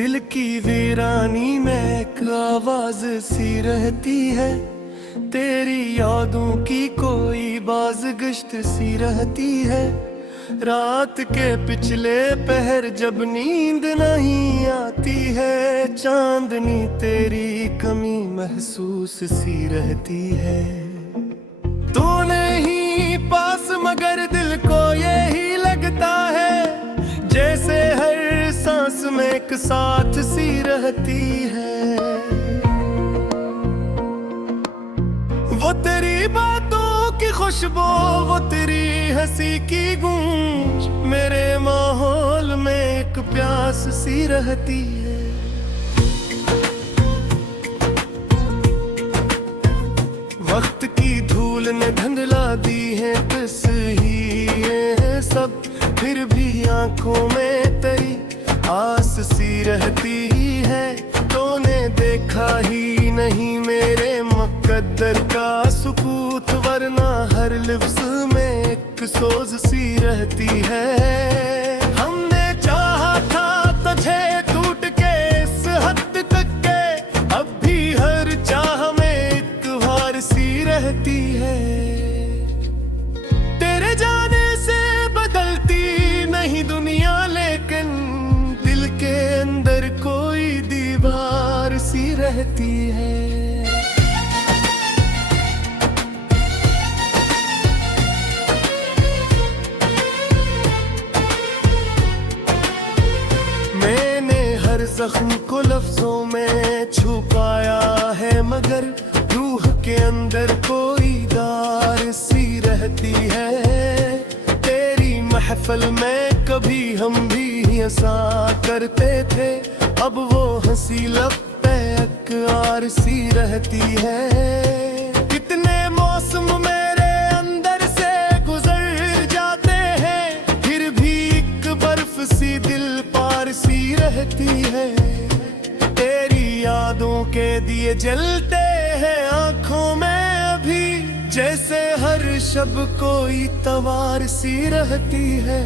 दिल की वीरानी में एक आवाज सी रहती है, तेरी यादों की कोई बाज़गश्त सी रहती है। रात के पिछले पहर जब नींद नहीं आती है, चांदनी तेरी कमी महसूस सी रहती है। तू नहीं पास मगर दिल को यही लगता है, जैसे हर सांस में एक साथ सी रहती है। वो तेरी बातों की खुशबू, वो तेरी हंसी की गूंज, मेरे माहौल में एक प्यास सी रहती है। वक्त की धूल ने धुंधला दी है बस ही ये सब, फिर भी आंखों में तेरी आस सी रहती है। तूने देखा ही नहीं मेरे मुकद्दर का सुकूत, वरना हर लिफ्ज़ में एक सोज सी रहती है। हमने चाहा था तुझे टूट के इस हद तक के, अब भी हर चाह में एक वार सी रहती है। तेरे जाने से बदलती नहीं दुनिया, लेकिन दिल के अंदर कोई दीवार सी रहती है। मैंने हर जख्म को लफ्जों में छुपाया है, मगर रूह के अंदर कोई दार सी रहती है। तेरी महफिल में कभी हम भी ऐसा करते थे, अब वो हंसी लब पे अकरार सी रहती है। कितने मौसम मेरे अंदर से गुजर जाते हैं, फिर भी एक बर्फ सी दिल पार सी रहती है। तेरी यादों के दिए जलते हैं आंखों में अभी, जैसे हर शब कोई तवार सी रहती है।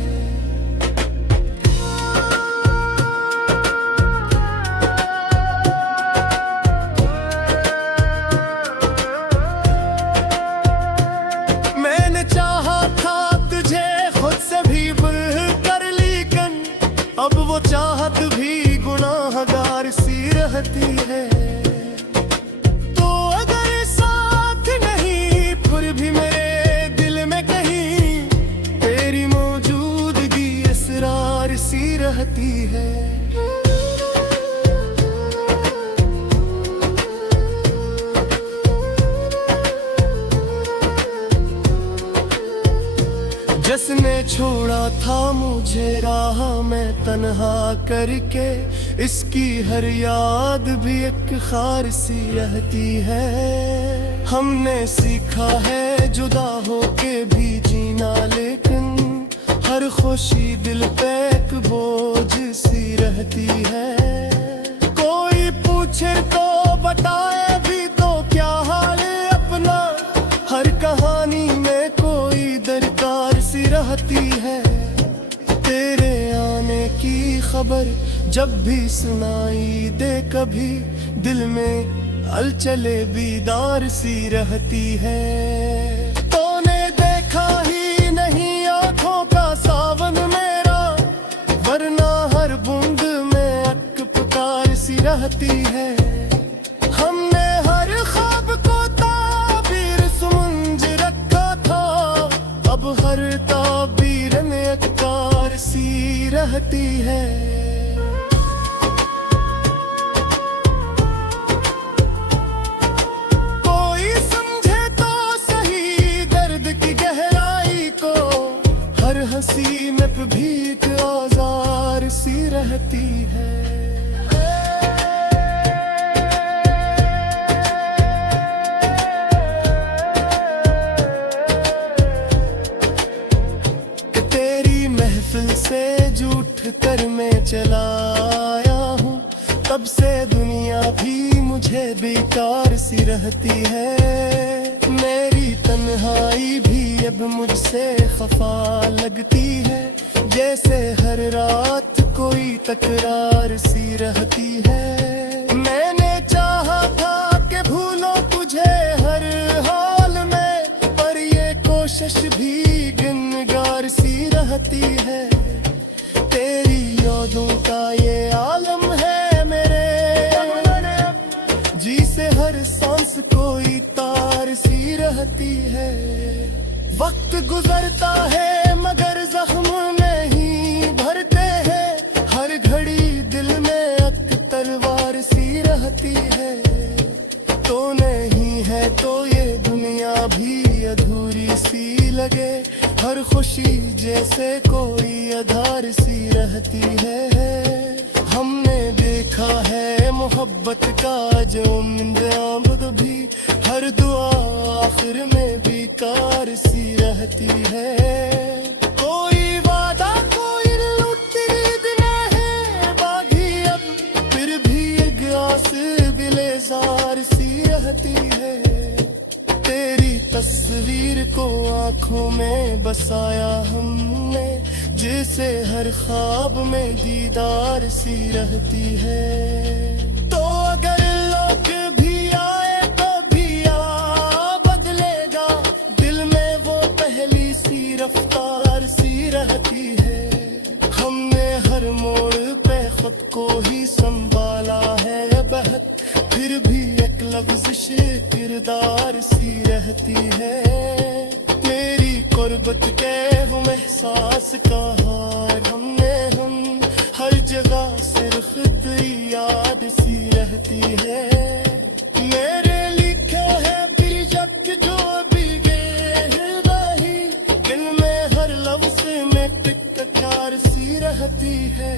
मैंने चाहा था तुझे खुद से भी बढ़कर, लेकिन अब वो चाहत भी गुनाहगार सी रहती है। तो अगर साथ नहीं फिर भी मेरे दिल में कहीं तेरी मौजूदगी असरार सी रहती है। जिसने छोड़ा था मुझे राह में तन्हा करके, इसकी हर याद भी एक खार सी रहती है। हमने सीखा है जुदा होके भी जीना, लेकिन हर खुशी दिल पे एक बोझ सी रहती है। कोई पूछे तो बताए भी तो क्या हाल है अपना, हर कहानी में कोई दरकार सी रहती है। तेरे आने की खबर जब भी सुनाई दे कभी, दिल में हलचले बीदार सी रहती है। तूने देखा ही नहीं आंखों का सावन मेरा, वरना हर बूंद में एक पुकार सी रहती है। हमने हर ख्वाब को ताबीर समझ रखा था, अब हर ताबीर में एक कार सी रहती है। कोई समझे तो सही दर्द की गहराई को, हर हंसी में भी एक औजार सी रहती है। तेरी महफिल से झूठ कर मैं चला आया हूँ, तब से दुनिया भी मुझे बेकार सी रहती है। मेरी तन्हाई भी अब मुझसे खफा लगती है, जैसे हर रात कोई तकरार सी रहती है। मैंने चाहा था कि भूलो तुझे हर हाल में, पर ये कोशिश भी गुनहगार सी रहती है। तेरी यादों का ये आलम है मेरे, जी से हर सांस कोई तार सी रहती है। वक्त गुजरता है मगर जख्म नहीं भरते हैं, हर घड़ी दिल में अक तलवार सी रहती है। तो नहीं है तो ये दुनिया भी अधूरी सी लगे, हर खुशी जैसे कोई आधार सी रहती है। हमने देखा है मोहब्बत का जो आमद भी, हर दुआ आखिर में बेकार सी रहती है। कोई वादा कोई लुत्तीद है बागी अब, फिर भी एक आस बिलेजार सी रहती है। तेरी तस्वीर को आंखों में बसाया हमने, जैसे हर ख्वाब में दीदार सी रहती है। तो अगर लोग भी आए तो भी आ बदलेगा, दिल में वो पहली सी रफ्तार सी रहती है। हमने हर मोड़ पे खुद को ही संभाला है बहक, फिर भी एक लफ्ज़िश किरदार सी रहती है। मेरी कुर्बत के वो एहसास का हार हमने हम, हर जगह सिर्फ तेरी याद सी रहती है। मेरे लिखे है फिर जब जो भी गए, दिल में हर लफ्ज़ में टिककार सी रहती है।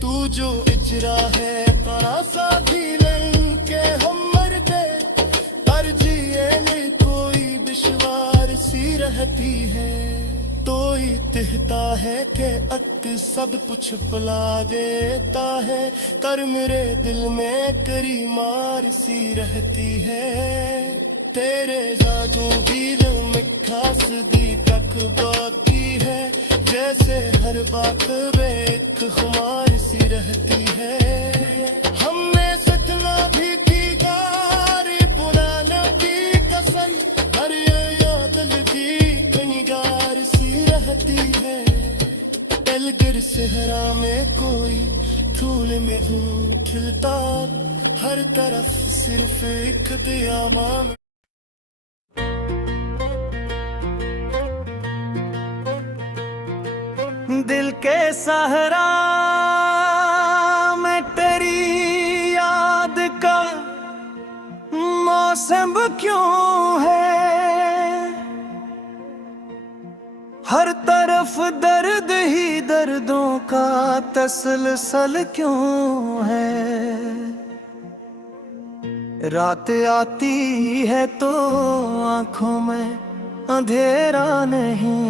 तू जो इजरा है तारा सा भी के हम मरते, पर जिए कोई विश्वार सी रहती है। तो कहता है कि अक सब कुछ भुला देता है, कर मेरे दिल में करी मार सी रहती है। तेरे जादू भी दिल में खास दी तक बाकी है, जैसे हर बात में एक खुमार सी रहती है। हमने सतना भी की गारी पुराना की कसम, हर याद दी कहीं गार सी रहती है। एलगर सहरा में कोई फूल में फूल खिलता, हर तरफ सिर्फ एक दियामा में। दिल के सहरा में तेरी याद का मौसम क्यों है, हर तरफ दर्द ही दर्दों का तसलसल क्यों है। रात आती है तो आंखों में अंधेरा नहीं,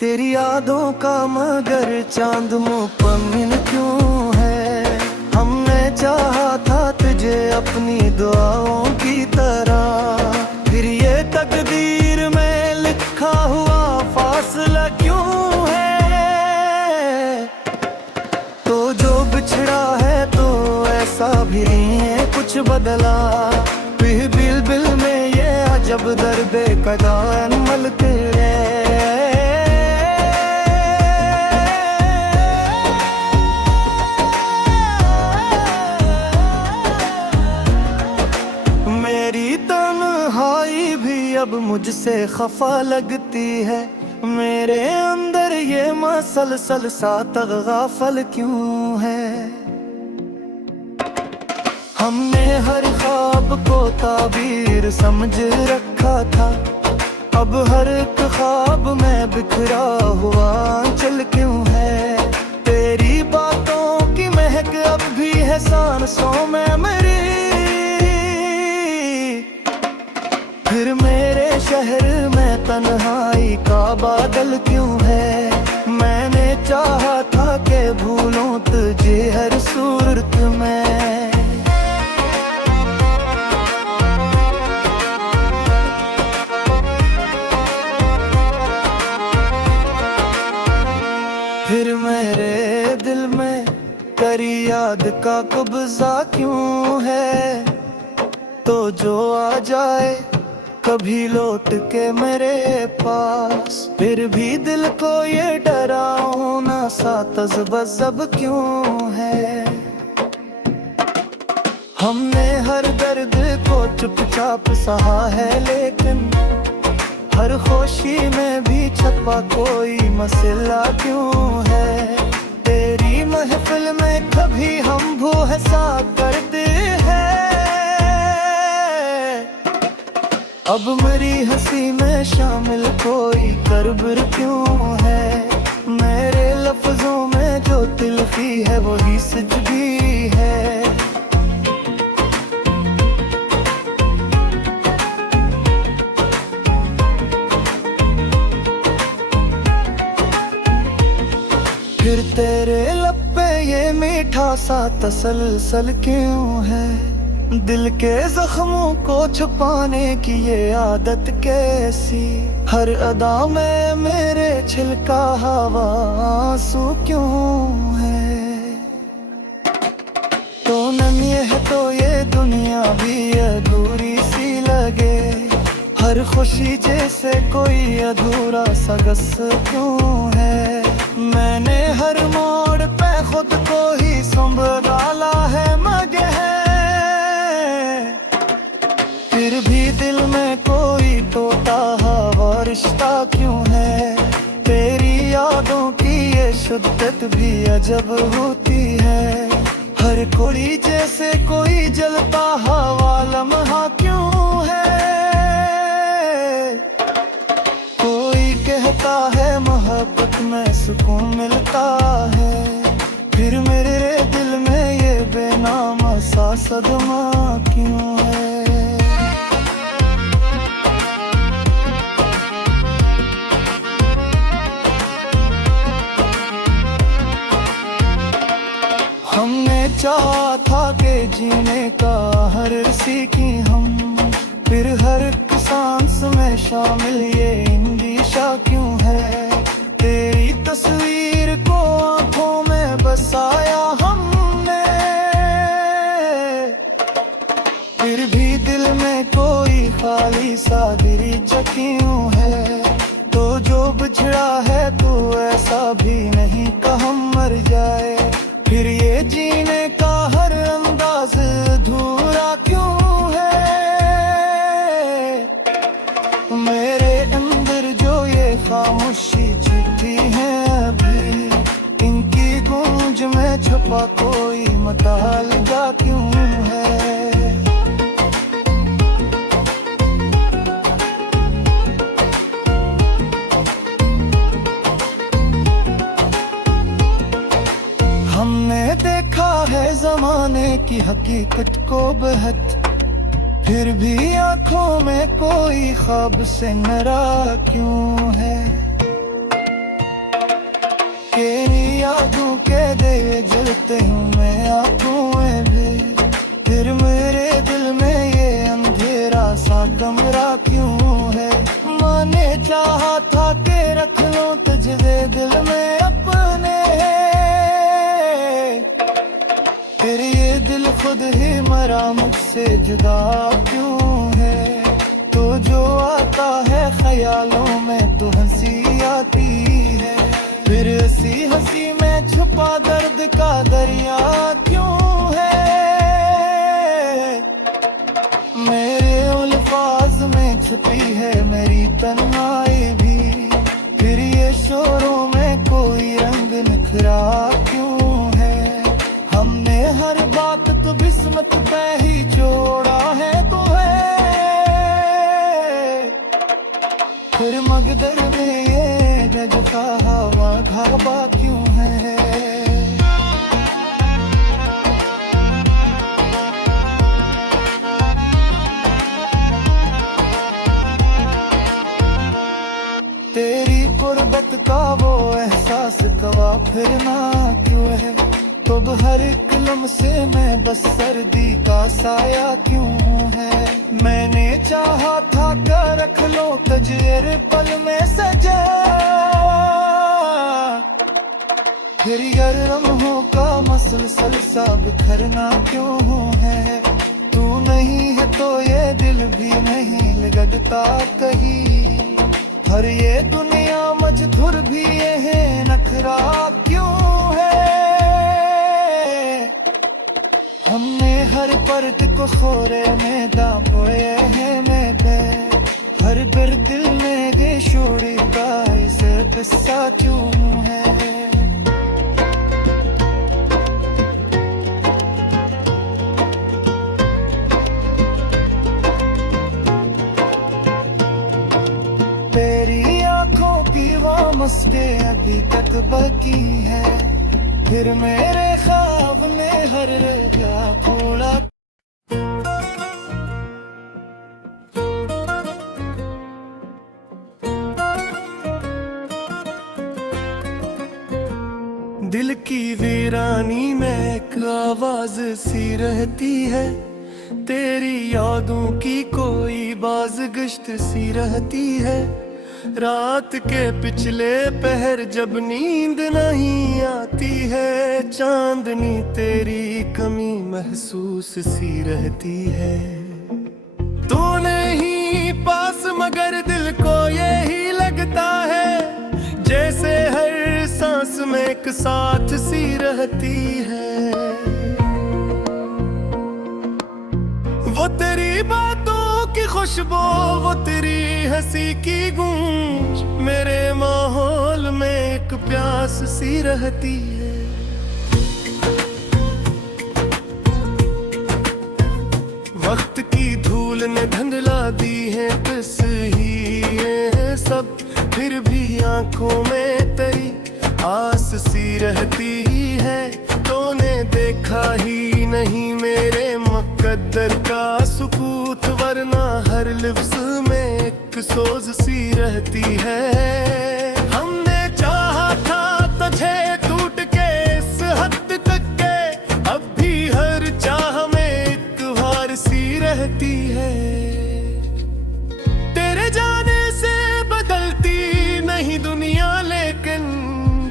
तेरी यादों का मगर चांद मुकम्मिल क्यों है। हमने चाहा था तुझे अपनी दुआओं की तरह, फिर ये तकदीर में लिखा हुआ फासला क्यों है। तो जो बिछड़ा है तो ऐसा भी नहीं है कुछ बदला, बिल बिल में ये अजब दर्द कदान मलते अब मुझसे खफा लगती है। मेरे अंदर ये मसलसल सा तग़ाफ़ल क्यों है। हमने हर ख्वाब को ताबीर समझ रखा था, अब हर एक ख्वाब में बिखरा हुआ चल क्यों है। तेरी बातों की महक अब भी है सांसों में मेरी, फिर मेरे शहर में तन्हाई का बादल क्यों है। मैंने चाहा था कि भूलूं तुझे हर सूरत में। कब्जा क्यों है, तो जो आ जाए कभी लौट के मेरे पास। फिर भी दिल को ये डरावना सा तज़ब्ज़ब क्यों है। हमने हर दर्द को चुपचाप सहा है, लेकिन हर खुशी में भी छपा कोई मसला क्यों है। तेरी महफिल में कभी हम भूह सा करते हैं, अब मेरी हंसी में शामिल कोई करब क्यों है। मेरे लफ्जों में जो तिल्फी है वही सजगी है। फिर तेरे लब पे ये मीठा सा तसलसल क्यों है। दिल के जख्मों को छुपाने की ये आदत कैसी। हर अदा में मेरे छिलका हवा आंसू क्यों है। तो नमी है तो ये दुनिया भी अधूरी सी लगे। हर खुशी जैसे कोई अधूरा सा गस क्यों है। मैंने हर मोड़ पे खुद को ही संभाला है मगर फिर भी दिल में कोई तोता हवा रिश्ता क्यों है। तेरी यादों की ये शिद्दत भी अजब होती है। हर कोई जैसे कोई जलता हवा लम्हा क्यों है। कोई कहता है मोहब्बत में सुकून मिलता है, फिर मेरे दिल में ये बेनाम सा सदमा क्यों है। हमने चाहा था कि जीने का हर सीखी हम, फिर हर एक सांस में शामिल ये इंदिशा क्यों है। तेरी तस्वीर को आंखों में बसाया हमने, फिर भी दिल में कोई खाली सा दरीचा क्यों है। तो जो बिछड़ा है तो ऐसा भी नहीं कि हम मर जाए, फिर ये जीने का हर अंदाज अधूरा क्यों है। मेरे अंदर जो ये खामोशी चिट्ठी है अभी, इनकी गूंज में छुपा कोई मुतालिबा क्यों है। हमने देखा है जमाने की हकीकत को बेहद, फिर भी आंखों में कोई ख्वाब से नरा क्यों है। तेरी यादों के दिए जलते हूँ मैं आंखों में भी, फिर मेरे दिल में ये अंधेरा सा कमरा क्यों है। मैंने चाहा था कि रख लो तुझे दिल में अपने, फिर ये दिल खुद ही मरा मुझसे जुदा क्यों है। तो जो आता है ख्यालों में तो हंसी आती है, फिर हंसी हंसी में छुपा दर्द का दरिया क्यों है। मेरे अल्फाज में छुपी है मेरी तन्हाई भी, फिर ये शोरों में कोई रंग निखरा क्यों है। हमने हर बात तो बिस्मत पे ही छोड़ा है तो है, फिर मगदर में ये गजका हवा घाबा क्यों है। तेरी गुर्बत का वो एहसास कवा फिर ना क्यों है। तो हर एक लम्हे में बस सर्दी का साया क्यों है। मैंने चाहा था कि रख लो तजेर पल में सजा, फिर यार लम्हों का मसलसल सा बिखरना क्यों है। तू नहीं है तो ये दिल भी नहीं लगता कहीं। हर ये दुनिया मजबूर भी ये है नखरा क्यों है। हमने हर पर्द को खोरे में दाबोए हैं मैं बे। हर दर्द दिल में दे शोरी का इसे किस्सा क्यों है। तेरी आंखों की वो मस्ते अभी तक बाकी है। फिर मेरे ख्वाब में हर रगा खोला। दिल की वीरानी में एक आवाज सी रहती है। तेरी यादों की कोई बाज़गश्त सी रहती है। रात के पिछले पहर जब नींद नहीं आती है, चांदनी तेरी कमी महसूस सी रहती है। तू नहीं पास मगर दिल को यही लगता है, जैसे हर सांस में एक साथ सी रहती है। वो तेरी बातों की खुशबू, वो तेरी हंसी की गूंज, मेरे माहौल में एक प्यास सी रहती है। वक्त की धूल ने धुंधला दी है किस ही ये सब, फिर भी आंखों में तेरी आस सी रहती है। तूने देखा ही नहीं मेरे मुकद्दर का सुकूत, वरना हर लिफ्ज़ में एक सोज सी रहती है। हमने चाहा था तुझे टूट के इस हद तक के, अब भी हर चाह में एक वार सी रहती है। तेरे जाने से बदलती नहीं दुनिया, लेकिन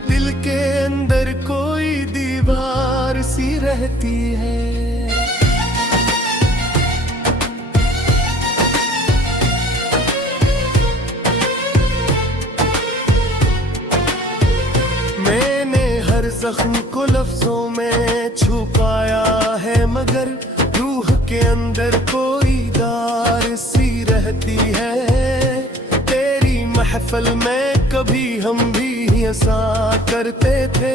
दिल के अंदर कोई दीवार सी रहती है। मैंने हर जख्म को लफ्जों में छुपाया है, मगर रूह के अंदर कोई दार सी रहती है। तेरी महफिल में कभी हम भी ऐसा करते थे,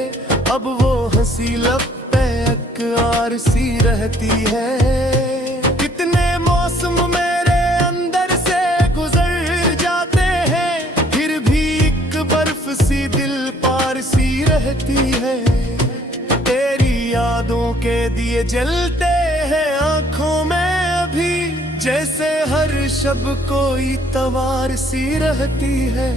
अब वो हंसी लब पे अकरार सी रहती है। कितने मौसम मेरे अंदर से गुजर जाते हैं, फिर भी एक बर्फ सी दिल पार सी रहती है। तेरी यादों के दिए जलते हैं आंखों में अभी, जैसे हर शब कोई तवार सी रहती है।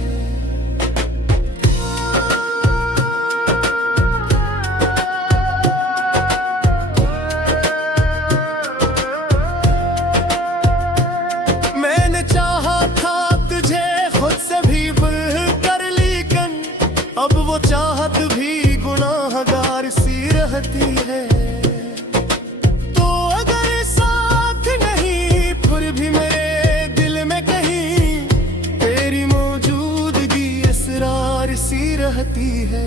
मैंने चाहा था तुझे खुद से भी बढ़कर, लेकिन अब वो चाहत भी गुनाहगार सी रहती है। तो अगर साथ नहीं फिर भी मेरे दिल में कहीं तेरी मौजूदगी असरार सी रहती है।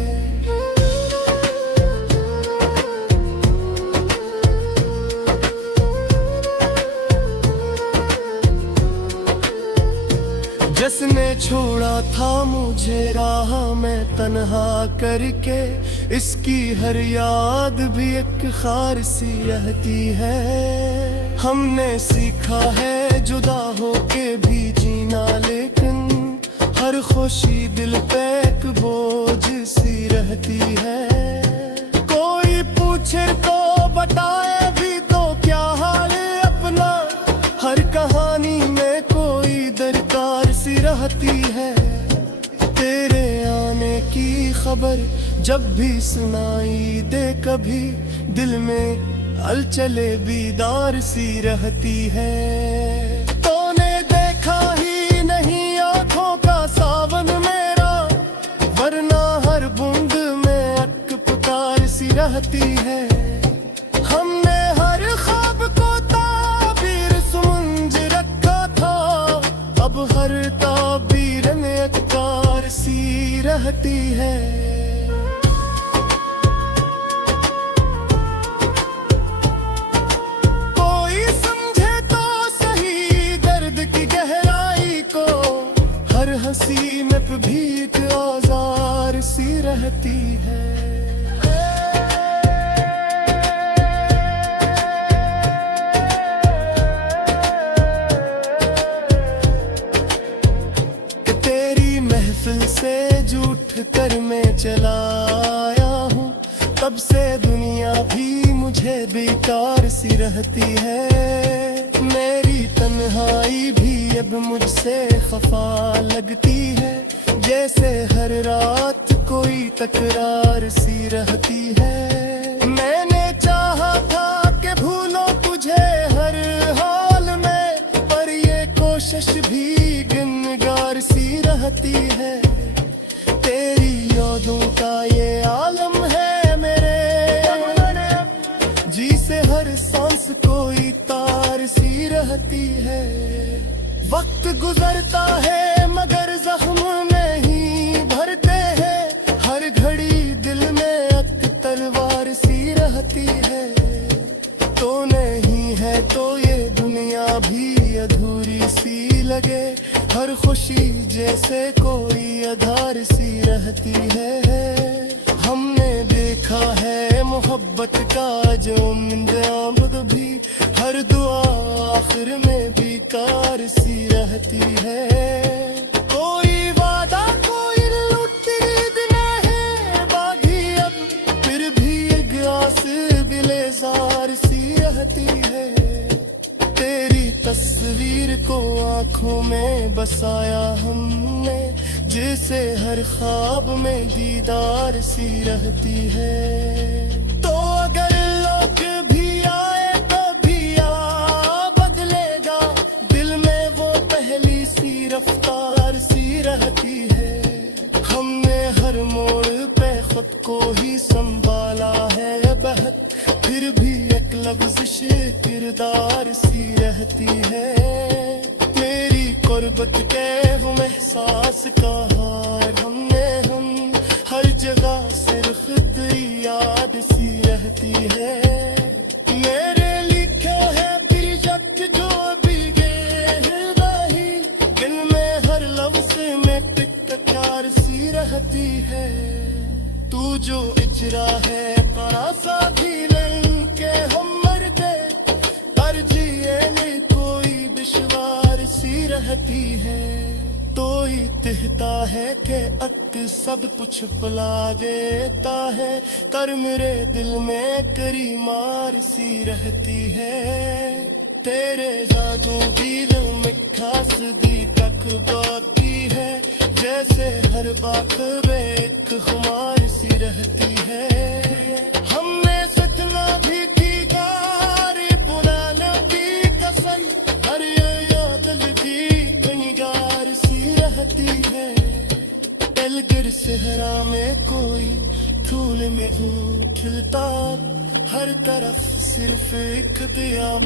जिसने छोड़ा था मुझे राह में तन्हा करके, इसकी हर याद भी एक खार सी रहती है। हमने सीखा है जुदा होके भी जीना, लेकिन हर खुशी दिल पे एक बोझ सी रहती है। कोई पूछे तो बताए भी तो क्या हाल अपना, हर कहानी में कोई दरकार सी रहती है। तेरे आने की खबर जब भी सुनाई दे, कभी दिल में हलचले बीदार सी रहती है। तूने देखा ही नहीं आंखों का सावन मेरा, वरना हर बूंद में अटक रहती है। हमने हर ख्वाब को ताबीर समझ रखा था, अब हर ताबीर में एक कार सी रहती है। कोई समझे तो सही दर्द की गहराई को, हर हंसी में भी एक औजार सी रहती है। कि तेरी महफिल से झूठ कर मैं चला आया हूँ, तब से दुनिया भी मुझे बेकार सी रहती है। मेरी तन्हाई भी अब मुझसे खफा लगती है, जैसे हर रात कोई तकरार सी रहती है। मैंने चाहा था कि भूलो तुझे हर हाल में, पर ये कोशिश भी गुनहगार सी रहती है। तेरी यादों का ये आलम है मेरे जी से हर सांस कोई तार सी रहती है। वक्त गुजरता है मगर जख्म नहीं भरते हैं, हर घड़ी दिल में एक तलवार सी रहती है। तो नहीं है तो ये दुनिया भी अधूरी सी लगे, हर खुशी जैसे कोई आधार सी रहती है। हमने देखा है मोहब्बत का जो आमद भी, हर दुआ आखिर में बेकार सी रहती है। कोई वादा कोई लुटीद है बागी अब, फिर भी एक आस गिलेजार सी रहती है। तेरी तस्वीर को आंखों में बसाया हमने, जिसे हर ख्वाब में दीदार सी रहती है। तो अगर लोग भी आए कभी आ बदलेगा, दिल में वो पहली सी रफ्तार सी रहती है। हमने हर मोड़ पे खुद को ही संभाला है बहत, फिर भी एक लफ्ज़िश किरदार सी रहती है। मेरी कुर्बत के वो एहसास का हार हमने हम, हर जगह सिर्फ तेरी याद सी रहती है। मेरे लिखा है बिरजत जो भीगे हृदय, दिल में हर लफ्ज़ में टिककार सी रहती है। तू जो इजरा है परासा भी के हम मरते, तरजीह में कोई विश्वार सी रहती है। तो ही कहता है कि अक सब कुछ भुला देता है, कर मेरे दिल में करी मार सी रहती है। तेरे जादू दिल में खास दी तक बाकी है, जैसे हर बात में एक खुमार सी रहती है। हमने सतना भी की गारी पुराना की कसम, हर याद भी गुनहगार सी रहती है। एलगिर सहरा में कोई फूल में हो खिलता, हर तरफ सिर्फ एक दिया